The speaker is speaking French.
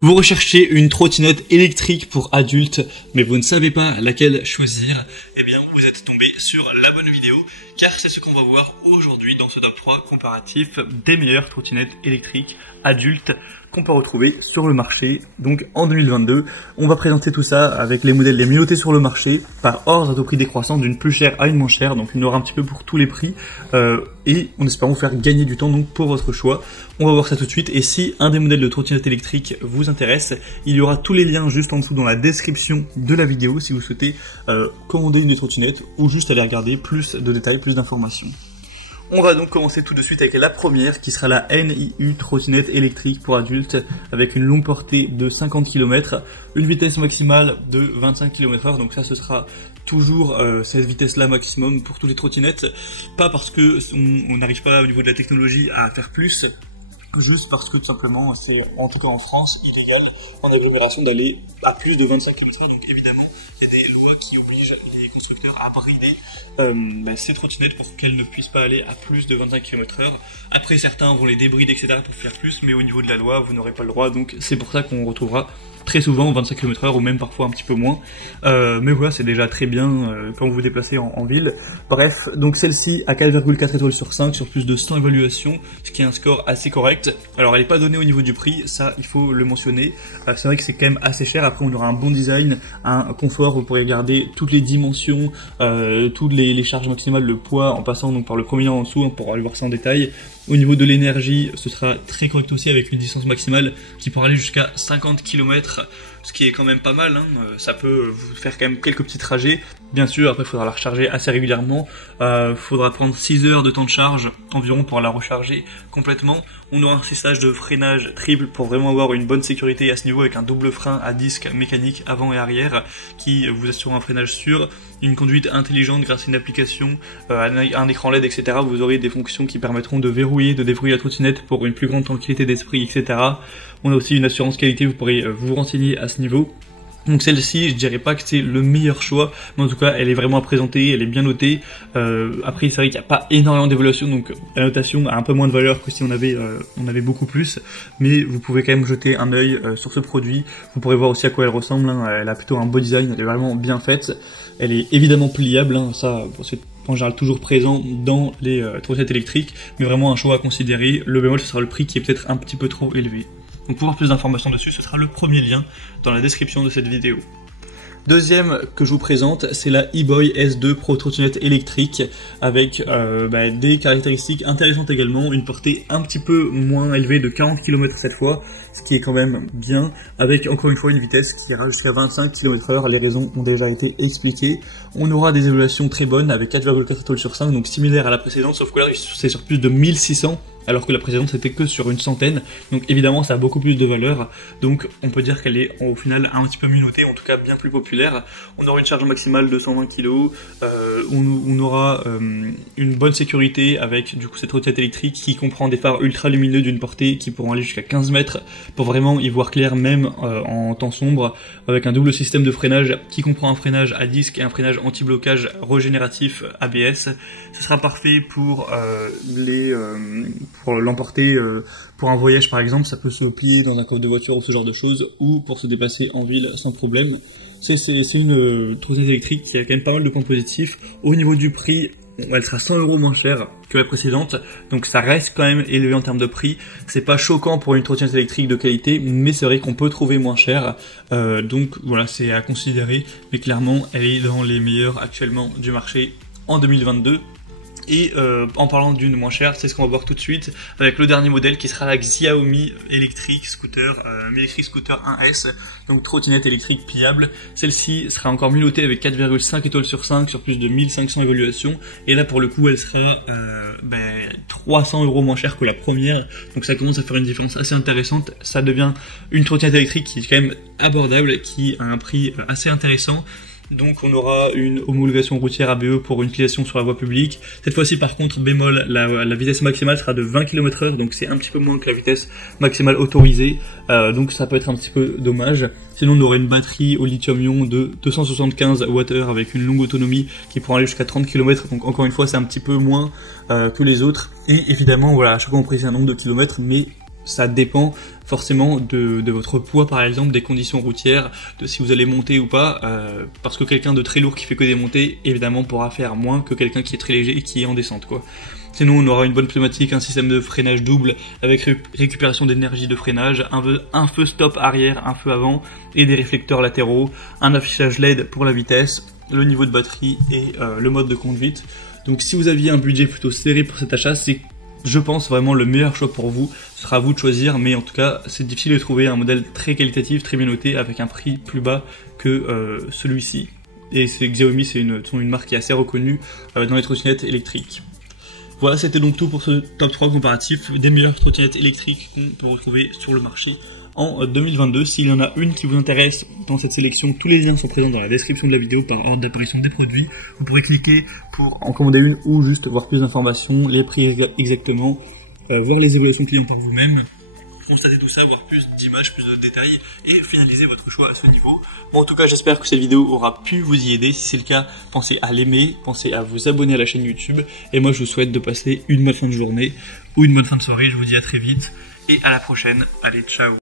Vous recherchez une trottinette électrique pour adultes, mais vous ne savez pas laquelle choisir, eh bien vous êtes tombé sur la bonne vidéo, car c'est ce qu'on va voir aujourd'hui dans ce top 3 comparatif des meilleures trottinettes électriques adultes qu'on peut retrouver sur le marché. Donc en 2022, on va présenter tout ça avec les modèles les mieux notés sur le marché, par ordre au prix décroissant d'une plus chère à une moins chère, donc il y en aura un petit peu pour tous les prix, et on espère vous faire gagner du temps donc pour votre choix. On va voir ça tout de suite, et si un des modèles de trottinette électrique vous intéresse, il y aura tous les liens juste en dessous dans la description de la vidéo si vous souhaitez commander une des trottinettes ou juste aller regarder plus de détails, plus d'informations. On va donc commencer tout de suite avec la première qui sera la NIU trottinette électrique pour adultes avec une longue portée de 50 km, une vitesse maximale de 25 km/h, donc ça ce sera toujours cette vitesse là maximum pour toutes les trottinettes, pas parce que on n'arrive pas au niveau de la technologie à faire plus, juste parce que tout simplement c'est en tout cas en France illégal en agglomération d'aller à plus de 25 km/h, donc évidemment il y a des lois qui obligent les constructeurs à brider ces trottinettes pour qu'elles ne puissent pas aller à plus de 25 km/h. Après certains vont les débrider etc pour faire plus, mais au niveau de la loi vous n'aurez pas le droit, donc c'est pour ça qu'on retrouvera très souvent 25 km/h ou même parfois un petit peu moins, mais voilà c'est déjà très bien quand vous vous déplacez en ville. Bref, donc celle-ci a 4,4 étoiles sur 5 sur plus de 100 évaluations, ce qui est un score assez correct. Alors elle n'est pas donnée au niveau du prix, ça il faut le mentionner, c'est vrai que c'est quand même assez cher. Après on aura un bon design, un confort, vous pourrez garder toutes les dimensions, toutes les charges maximales, le poids en passant donc par le premier en dessous, pour aller voir ça en détail. Au niveau de l'énergie, ce sera très correct aussi avec une distance maximale qui pourra aller jusqu'à 50 km, ce qui est quand même pas mal, hein. Ça peut vous faire quand même quelques petits trajets. Bien sûr, après il faudra la recharger assez régulièrement, faudra prendre 6 heures de temps de charge environ pour la recharger complètement. On aura un système de freinage triple pour vraiment avoir une bonne sécurité à ce niveau avec un double frein à disque mécanique avant et arrière qui vous assure un freinage sûr, une conduite intelligente grâce à une application, un écran LED etc. Vous aurez des fonctions qui permettront de verrouiller, de déverrouiller la trottinette pour une plus grande tranquillité d'esprit etc. On a aussi une assurance qualité, vous pourrez vous renseigner à ce niveau. Donc celle-ci, je dirais pas que c'est le meilleur choix, mais en tout cas elle est vraiment à présenter, elle est bien notée. Après c'est vrai qu'il n'y a pas énormément d'évaluation, donc la notation a un peu moins de valeur que si on avait beaucoup plus, mais vous pouvez quand même jeter un œil sur ce produit. Vous pourrez voir aussi à quoi elle ressemble, hein. Elle a plutôt un beau design, elle est vraiment bien faite. Elle est évidemment pliable, hein. Ça c'est en général toujours présent dans les trottinettes électriques, mais vraiment un choix à considérer. Le bémol ce sera le prix qui est peut-être un petit peu trop élevé. Donc pour avoir plus d'informations dessus, ce sera le premier lien dans la description de cette vidéo. Deuxième que je vous présente, c'est la eBoy S2 Pro trottinette électrique avec des caractéristiques intéressantes également, une portée un petit peu moins élevée de 40 km cette fois, ce qui est quand même bien, avec encore une fois une vitesse qui ira jusqu'à 25 km/h, les raisons ont déjà été expliquées. On aura des évaluations très bonnes avec 4,4 étoiles sur 5, donc similaire à la précédente, sauf que là c'est sur plus de 1600, alors que la précédente c'était que sur une centaine, donc évidemment ça a beaucoup plus de valeur, donc on peut dire qu'elle est au final un petit peu mieux notée, en tout cas bien plus populaire. On aura une charge maximale de 120 kg, on aura une bonne sécurité avec du coup cette trottinette électrique qui comprend des phares ultra lumineux d'une portée qui pourront aller jusqu'à 15 mètres pour vraiment y voir clair même en temps sombre, avec un double système de freinage qui comprend un freinage à disque et un freinage anti-blocage régénératif ABS. Ce sera parfait pour l'emporter pour un voyage par exemple, ça peut se plier dans un coffre de voiture ou ce genre de choses, ou pour se déplacer en ville sans problème. C'est une trottinette électrique qui a quand même pas mal de points positifs. Au niveau du prix, elle sera 100 € moins chère que la précédente, donc ça reste quand même élevé en termes de prix. C'est pas choquant pour une trottinette électrique de qualité, mais c'est vrai qu'on peut trouver moins cher, donc voilà, c'est à considérer, mais clairement elle est dans les meilleures actuellement du marché en 2022. Et en parlant d'une moins chère, c'est ce qu'on va voir tout de suite avec le dernier modèle qui sera la Xiaomi Electric Scooter 1S, donc trottinette électrique pliable. Celle-ci sera encore mieux notée avec 4,5 étoiles sur 5 sur plus de 1500 évaluations, et là pour le coup elle sera 300 € moins chère que la première, donc ça commence à faire une différence assez intéressante. Ça devient une trottinette électrique qui est quand même abordable, qui a un prix assez intéressant. Donc on aura une homologation routière ABE pour une utilisation sur la voie publique. Cette fois-ci par contre, bémol, la vitesse maximale sera de 20 km/h, donc c'est un petit peu moins que la vitesse maximale autorisée, donc ça peut être un petit peu dommage. Sinon on aurait une batterie au lithium-ion de 275 Wh avec une longue autonomie qui pourra aller jusqu'à 30 km, donc encore une fois c'est un petit peu moins que les autres. Et évidemment voilà, à chaque fois on précise un nombre de kilomètres, mais ça dépend forcément de votre poids par exemple, des conditions routières, de si vous allez monter ou pas, parce que quelqu'un de très lourd qui fait que des montées, évidemment pourra faire moins que quelqu'un qui est très léger et qui est en descente quoi. Sinon on aura une bonne pneumatique, un système de freinage double avec récupération d'énergie de freinage, un feu stop arrière, un feu avant et des réflecteurs latéraux, un affichage LED pour la vitesse, le niveau de batterie et le mode de conduite. Donc si vous aviez un budget plutôt serré pour cet achat, c'est je pense vraiment le meilleur choix pour vous. Ce sera à vous de choisir, mais en tout cas c'est difficile de trouver un modèle très qualitatif, très bien noté avec un prix plus bas que celui-ci. Et Xiaomi c'est une marque qui est assez reconnue dans les trottinettes électriques. Voilà, c'était donc tout pour ce top 3 comparatif des meilleures trottinettes électriques qu'on peut retrouver sur le marché en 2022. S'il y en a une qui vous intéresse dans cette sélection, tous les liens sont présents dans la description de la vidéo par ordre d'apparition des produits. Vous pourrez cliquer pour en commander une ou juste voir plus d'informations, les prix exactement, voir les évaluations clients par vous-même, constater tout ça, voir plus d'images, plus de détails et finaliser votre choix à ce niveau. Bon, en tout cas, j'espère que cette vidéo aura pu vous y aider. Si c'est le cas, pensez à l'aimer, pensez à vous abonner à la chaîne YouTube. Et moi, je vous souhaite de passer une bonne fin de journée ou une bonne fin de soirée. Je vous dis à très vite et à la prochaine. Allez, ciao!